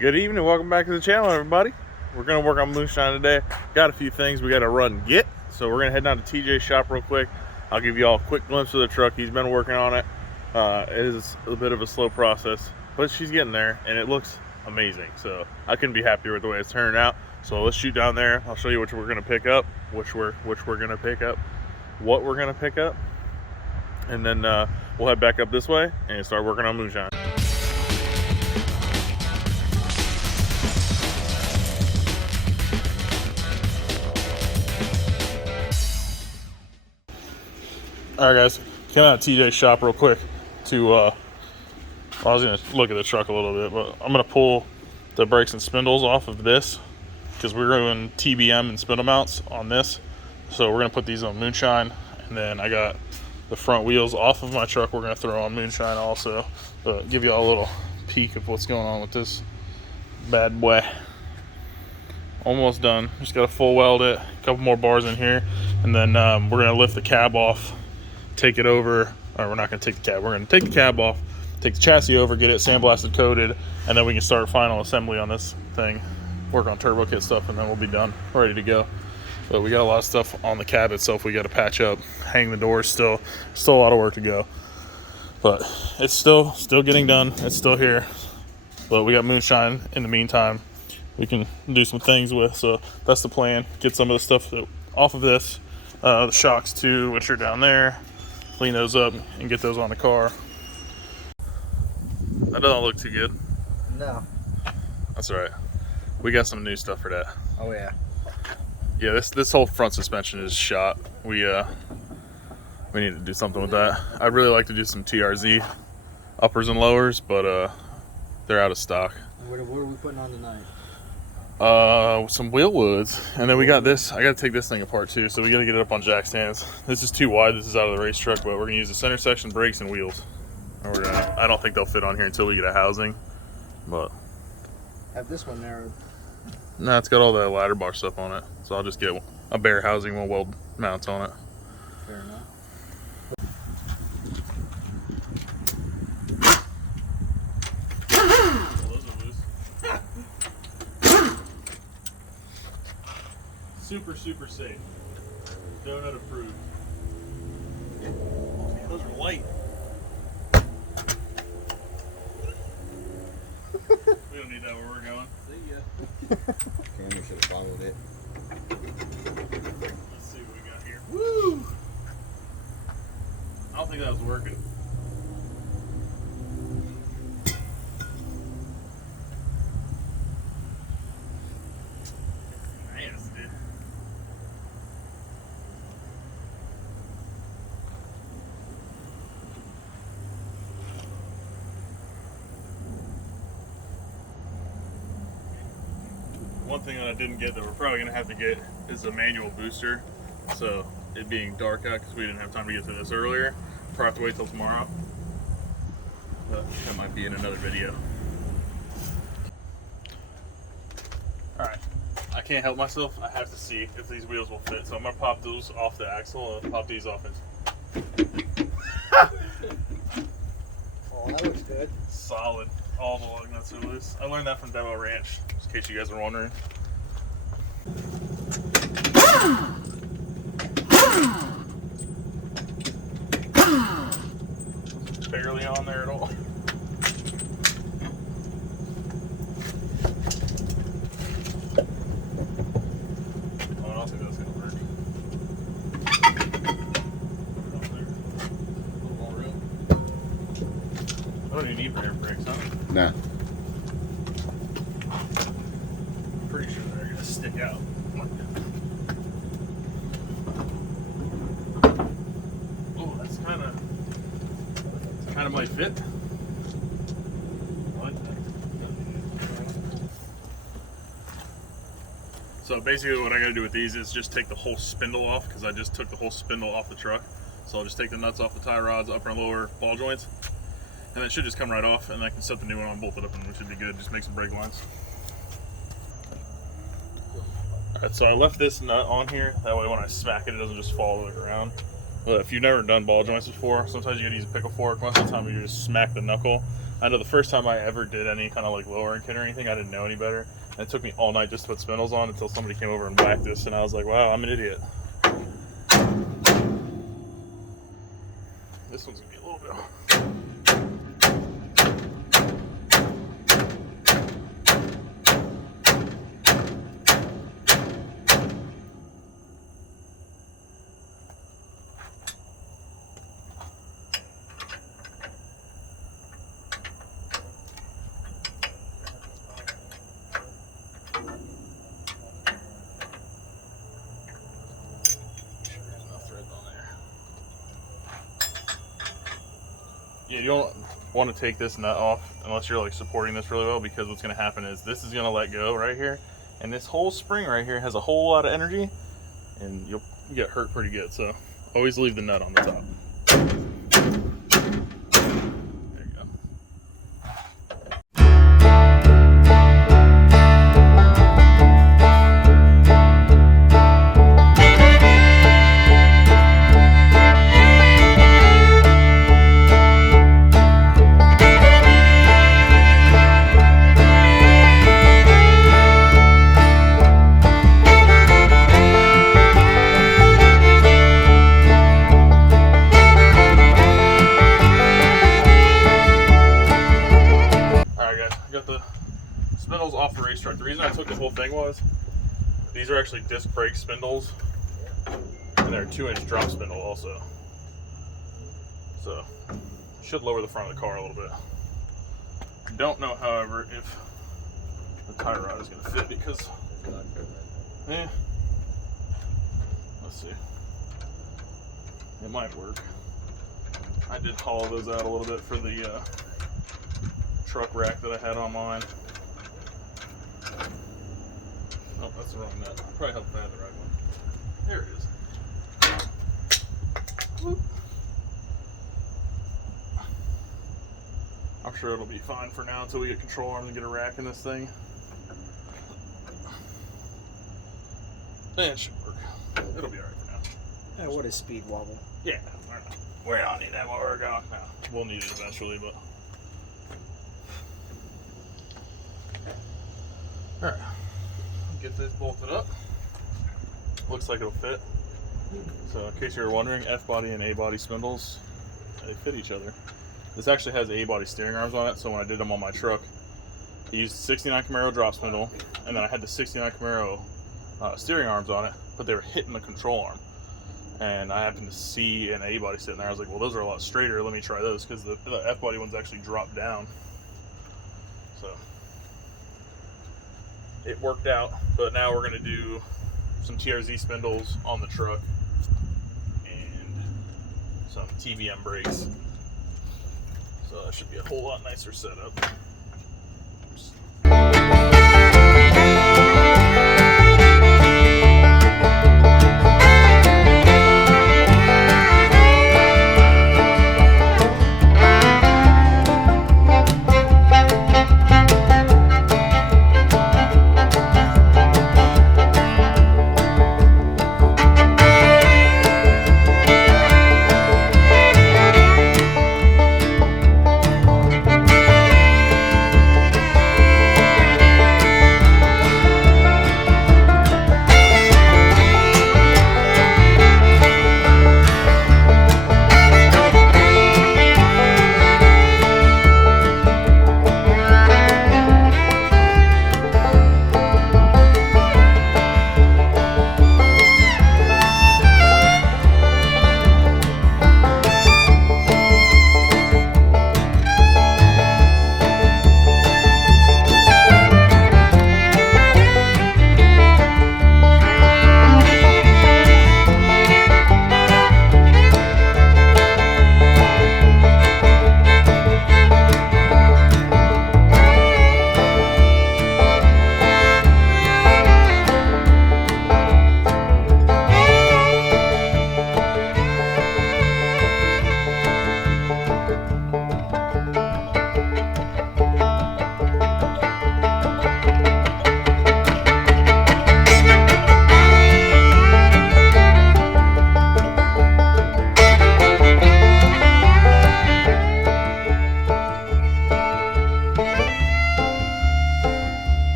Good evening, welcome back to the channel, everybody. We're gonna work on Moonshine today. Got a few things we gotta run and get, so we're gonna head down to TJ's shop real quick. I'll give you all a quick glimpse of the truck. He's been working on it. It is a bit of a slow process, but she's getting there and it looks amazing. So I couldn't be happier with the way it's turned out. So let's shoot down there. I'll show you what we're gonna pick up, which we're gonna pick up, what we're gonna pick up, and then we'll head back up this way and start working on Moonshine. All right, guys, came out of TJ's shop real quick to, I was gonna look at the truck a little bit, but I'm gonna pull the brakes and spindles off of this because we're doing TBM and spindle mounts on this. So we're gonna put these on Moonshine, and then I got the front wheels off of my truck we're gonna throw on Moonshine also. But give you all a little peek of what's going on with this bad boy. Almost done, just gotta full weld it, a couple more bars in here, and then we're gonna lift the cab off, take it over, or we're not going to take the cab, we're going to take the cab off, take the chassis over, get it sandblasted, coated, and then we can start final assembly on this thing, work on turbo kit stuff, and then we'll be done, ready to go. But we got a lot of stuff on the cab itself we got to patch up, hang the doors, still a lot of work to go, but it's still getting done, it's still here. But we got Moonshine in the meantime we can do some things with, so that's the plan. Get some of the stuff off of this, the shocks too, which are down there, clean those up and get those on the car. That doesn't look too good. No. That's all right. We got some new stuff for that. Oh yeah. Yeah, this whole front suspension is shot. We need to do something with that. I'd really like to do some TRZ uppers and lowers, but they're out of stock. What are we putting on tonight? Some wheel woods, and then we got this. I got to take this thing apart too, so we got to get it up on jack stands. This is too wide. This is out of the race truck, but we're gonna use the center section, brakes, and wheels. And we're gonna. I don't think they'll fit on here until we get a housing, but Have this one narrowed. no, it's got all that ladder bar stuff on it, so I'll just get a bare housing. We'll weld mounts on it. Fair enough. Super safe. Donut approved. Man, those are light. We don't need that where we're going. See ya. Camera should have followed it. Let's see what we got here. Woo! I don't think that was working. One thing that I didn't get that we're probably gonna have to get is a manual booster. So it being dark out because we didn't have time to get to this earlier, probably have to wait till tomorrow. But that might be in another video. All right, I can't help myself. I have to see if these wheels will fit. So I'm gonna pop those off the axle and pop these off it. Oh, that looks good. Solid. All the lug nuts are loose. I learned that from Demo Ranch, just in case you guys are wondering. Barely on there at all. Oh, I don't think that's gonna work. Put it on there. A little more room. I don't even need rear brakes, huh? Nah. I'm pretty sure they're gonna stick out. Oh, that's kind of might fit. I like that. So basically what I gotta do with these is just take the whole spindle off, because I just took the whole spindle off the truck. So I'll just take the nuts off the tie rods, upper and lower ball joints, and it should just come right off, and I can set the new one on, bolt it up, and we should be good. Just make some brake lines. Alright, so I left this nut on here, that way when I smack it, it doesn't just fall to the ground. But if you've never done ball joints before, sometimes you gotta use a pickle fork. Most of the time you just smack the knuckle I know the first time I ever did any kind of like lowering kit or anything, I didn't know any better. And it took me all night just to put spindles on until somebody came over and whacked this, and I was like, wow, I'm an idiot. This one's gonna be a little bit hard. Yeah, you don't want to take this nut off unless you're like supporting this really well, because what's going to happen is this is going to let go right here, and this whole spring right here has a whole lot of energy, and you'll get hurt pretty good. So always leave the nut on the top. There you go. Spindles off the race truck. The reason I took the whole thing was these are actually disc brake spindles, and they're a 2-inch drop spindle also. So should lower the front of the car a little bit. Don't know, however, if the tie rod is going to fit, because let's see, it might work. I did hollow those out a little bit for the truck rack that I had on mine. Oh, that's the wrong nut. Probably helped find the right one. There it is. Whoop. I'm sure it'll be fine for now until we get control arms and get a rack in this thing. And it should work. It'll be alright for now. Yeah, what is speed wobble? Yeah, we don't need that while we're going. No, we'll need it eventually, but. Alright. Get this bolted up. Looks like it'll fit. So in case you were wondering, F body and A body spindles, they fit each other. This actually has A body steering arms on it, so when I did them on my truck, I used 69 Camaro drop spindle, and then I had the 69 Camaro steering arms on it, but they were hitting the control arm. And I happened to see an A body sitting there. I was like, well, those are a lot straighter. Let me try those, because the F body ones actually drop down. So it worked out, but now we're going to do some TRZ spindles on the truck and some TVM brakes. So that should be a whole lot nicer setup.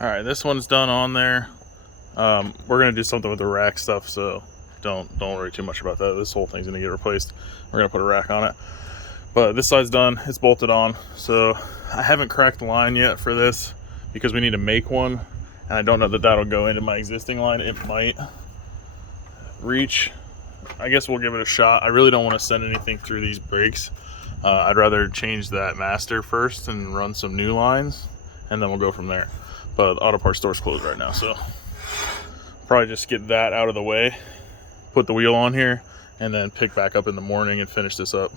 All right, this one's done on there. We're gonna do something with the rack stuff, so don't worry too much about that. This whole thing's gonna get replaced. We're gonna put a rack on it. But this side's done, it's bolted on. So I haven't cracked the line yet for this because we need to make one. And I don't know that that'll go into my existing line. It might reach. I guess we'll give it a shot. I really don't want to send anything through these brakes. I'd rather change that master first and run some new lines, and then we'll go from there. But the auto parts store's closed right now, so probably just get that out of the way, put the wheel on here, and then pick back up in the morning and finish this up.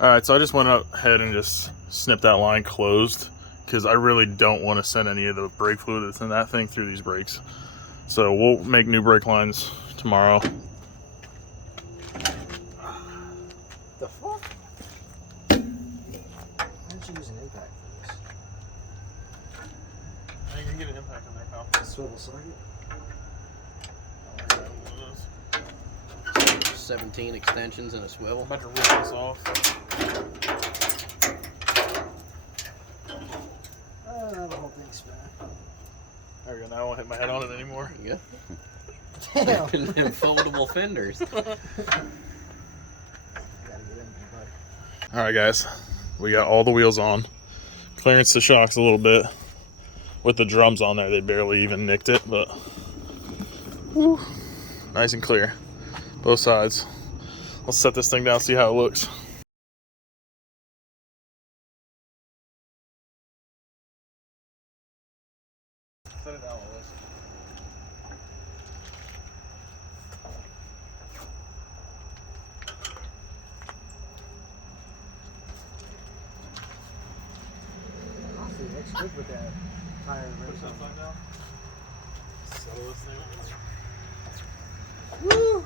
All right, so I just went ahead and just snipped that line closed because I really don't want to send any of the brake fluid that's in that thing through these brakes. So we'll make new brake lines tomorrow. The fuck? Why don't you use an impact for this? You can get an impact in there, pal. Swivel socket? 17 extensions and a swivel. I'm about to rip this off. The whole thing's spinning. There we go. Now I won't hit my head on it anymore. There you Damn. go. Them foldable fenders. Gotta get in there, buddy. All right, guys. We got all the wheels on. Clearance the shocks a little bit. With the drums on there, they barely even nicked it, but whew, nice and clear. Both sides. Let's set this thing down, see how it looks. Set it down, Willis. Honestly, it looks good with that tire and rims on. Down. Settle this thing. Woo!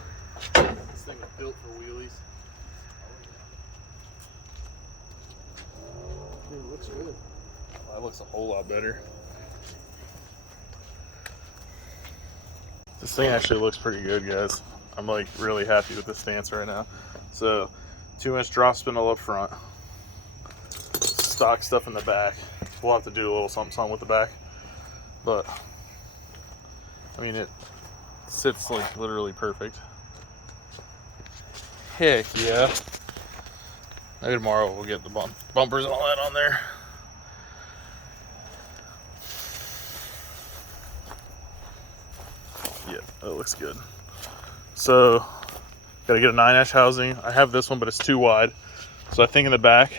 This thing is built for wheelies. Dude, it looks good. That looks a whole lot better. This thing actually looks pretty good, guys. I'm like really happy with the stance right now. So 2-inch drop spindle up front, stock stuff in the back. We'll have to do a little something with the back, but I mean it sits like literally perfect. Heck yeah. Maybe tomorrow we'll get the bumpers and all that on there. Yeah, that looks good. So, gotta get a 9-inch housing. I have this one, but it's too wide. So I think in the back,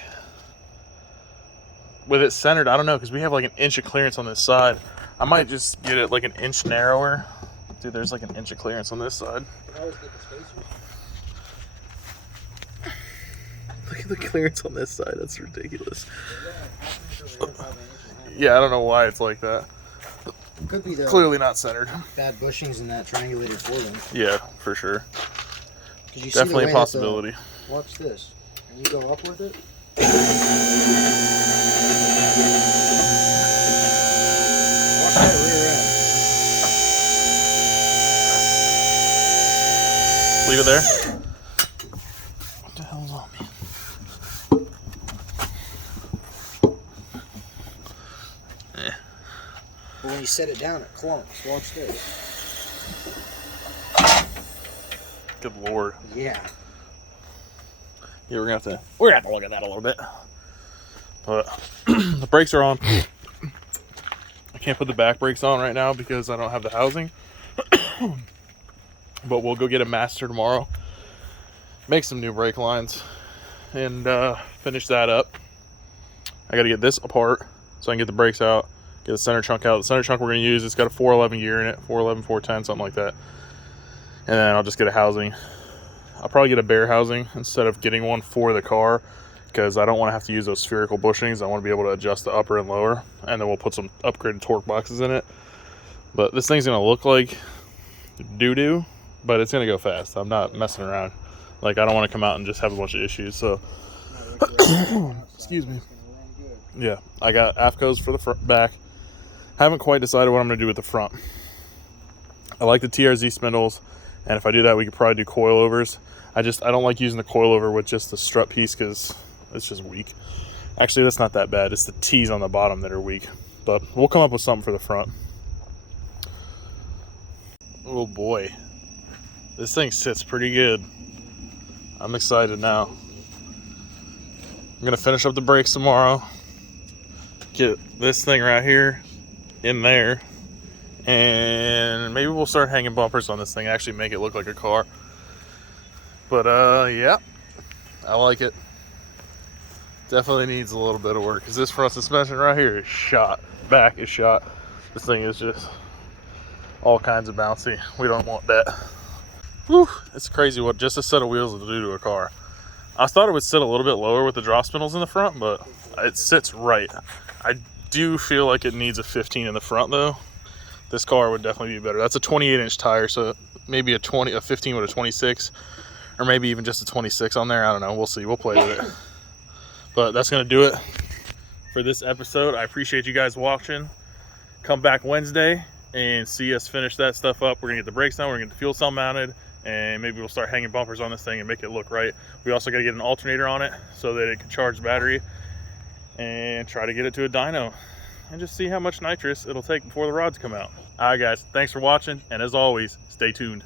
with it centered, I don't know, because we have like an inch of clearance on this side. I might just get it like an inch narrower. Dude, there's like an inch of clearance on this side. I always get the spacers. Look at the clearance on this side. That's ridiculous. Yeah, Yeah, I don't know why it's like that. could be the Clearly not centered. bad bushings in that triangulated foreland. Yeah, for sure. 'Cause you see the Definitely a way that possibility. watch this. And you go up with it. Watch that rear end. Leave it there. What the hell's on me? But when you set it down, it clunks. Watch this. Good lord. Yeah. Yeah, we're gonna have to look at that a little bit. But the brakes are on. I can't put the back brakes on right now because I don't have the housing. But we'll go get a master tomorrow, make some new brake lines, and finish that up. I gotta get this apart so I can get the brakes out, get the center chunk out. The center chunk we're gonna use, it's got a 411 gear in it, 411, 410, something like that. And then I'll just get a housing. I'll probably get a bare housing instead of getting one for the car because I don't want to have to use those spherical bushings. I want to be able to adjust the upper and lower, and then we'll put some upgraded torque boxes in it. But this thing's gonna look like doo-doo, but it's gonna go fast. I'm not messing around. Like, I don't want to come out and just have a bunch of issues. So excuse me. Yeah, I got AFCOs for the back. Haven't quite decided what I'm gonna do with the front. I like the TRZ spindles, and if I do that, we could probably do coilovers. I don't like using the coilover with just the strut piece because it's just weak. Actually, that's not that bad. It's the T's on the bottom that are weak. But we'll come up with something for the front. Oh boy, this thing sits pretty good. I'm excited now. I'm gonna finish up the brakes tomorrow, get this thing right here in there, and maybe we'll start hanging bumpers on this thing, actually make it look like a car. But yeah, I like it. Definitely needs a little bit of work because this front suspension right here is shot. Back is shot. This thing is just all kinds of bouncy. We don't want that. Whew, it's crazy what just a set of wheels will do to a car. I thought it would sit a little bit lower with the drop spindles in the front, but it sits right. I do feel like it needs a 15 in the front though. This car would definitely be better. That's a 28-inch tire, so maybe a 15 with a 26, or maybe even just a 26 on there. I don't know. We'll see. We'll play with it. But that's going to do it for this episode. I appreciate you guys watching. Come back Wednesday and see us finish that stuff up. We're going to get the brakes done. We're going to get the fuel cell mounted. And maybe we'll start hanging bumpers on this thing and make it look right. We also got to get an alternator on it so that it can charge the battery. And try to get it to a dyno. And just see how much nitrous it'll take before the rods come out. Alright guys, thanks for watching. And as always, stay tuned.